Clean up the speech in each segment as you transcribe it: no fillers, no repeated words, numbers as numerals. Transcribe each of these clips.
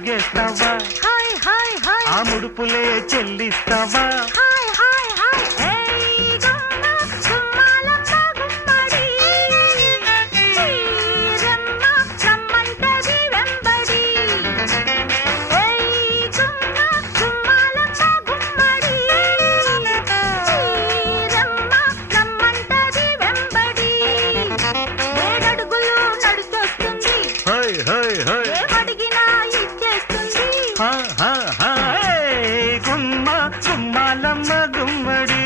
అడుగేస్తావా hi hi hi ఆ ముడుపులే చెల్లిస్తావా hi hi hi ఏయ్ గుమ్మ గుమ్మాలమ్మ గుమ్మడి చీరమ్మ రమ్మంటది వెంబడి ఏయ్ గుమ్మ గుమ్మాలమ్మ గుమ్మడి చీరమ్మ రమ్మంటది వెంబడి ఏడడుగులు నడుచొస్తుంది హాయ్ హాయ్ హాయ్ ఏమడిగినా ఇచ్చేస్తుంది హా హా హా ఏయ్ గుమ్మ గుమ్మాలమ్మ గుమ్మడి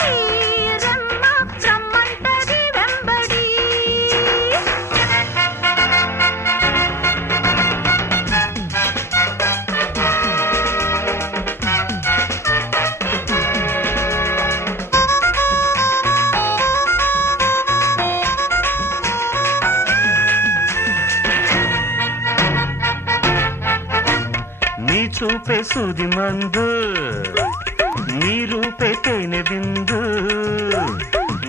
చీరమ్మ రమ్మంటది వెంబడి నీ చూపే సూది మందు నీ రూపే తేనె విందు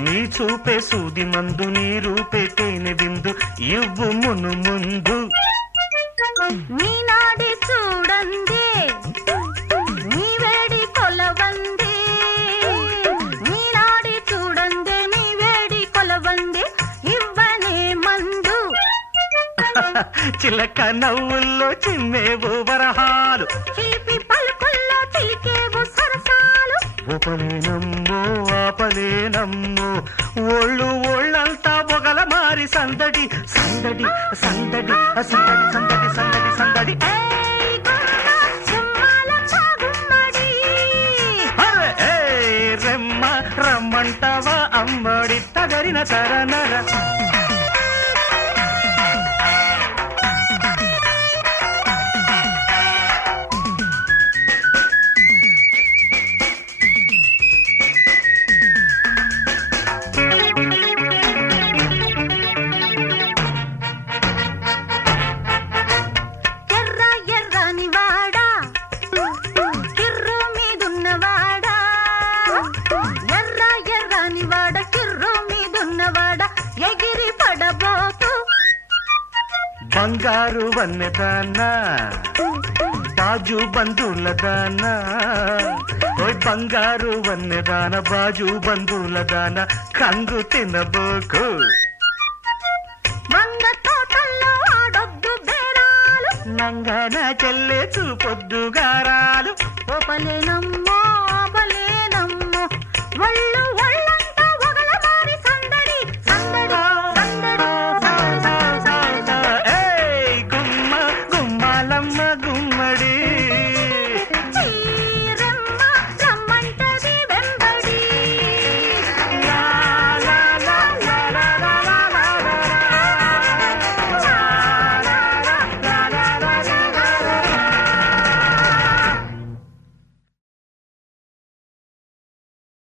నీ చూపే సూది మందు నీ రూపే తేనె విందు ఇవ్వు మును ముందు నీ నాడి చూడండి నీ వేడి కొలవంది నీ నాడి చూడండి నీ వేడి కొలవంది ఇవ్వనే మందు చిలక నవ్వుల్లో చిమ్మేవు వరహాలు చిలిపి పలుకుల్లో చిలికేవు సరసాలు ఉపలేనమ్మో ఆపలేనమ్మో ఒళ్ళంతా పొగల మారి సందడి సందడి సందడి సందడి సందడి సందడి సందడి ఏయ్ గుమ్మ గుమ్మాలమ్మ గుమ్మడి అరే ఏ రెమ్మ రమ్మంటావా అమ్మడి తగరిన తరనర ఎర్ర ఎర్రని వాడా కిర్రు మీదున్నవాడా ఎర్ర ఎర్రని వాడ కిర్రు మీదున్నవాడ ఎగిరి పడబోకు బంగారు వన్నెదానా బాజు బంధువుల దానా ఓయ్ బంగారు వన్నెదాన బాజు బంధువుల దాన కంగు తినబోకు వంగ తోటల్లో ఆడొద్దు బేరాలు నంగన చెల్లె చూపొద్దు గారాలు ఓపలేనమ్మ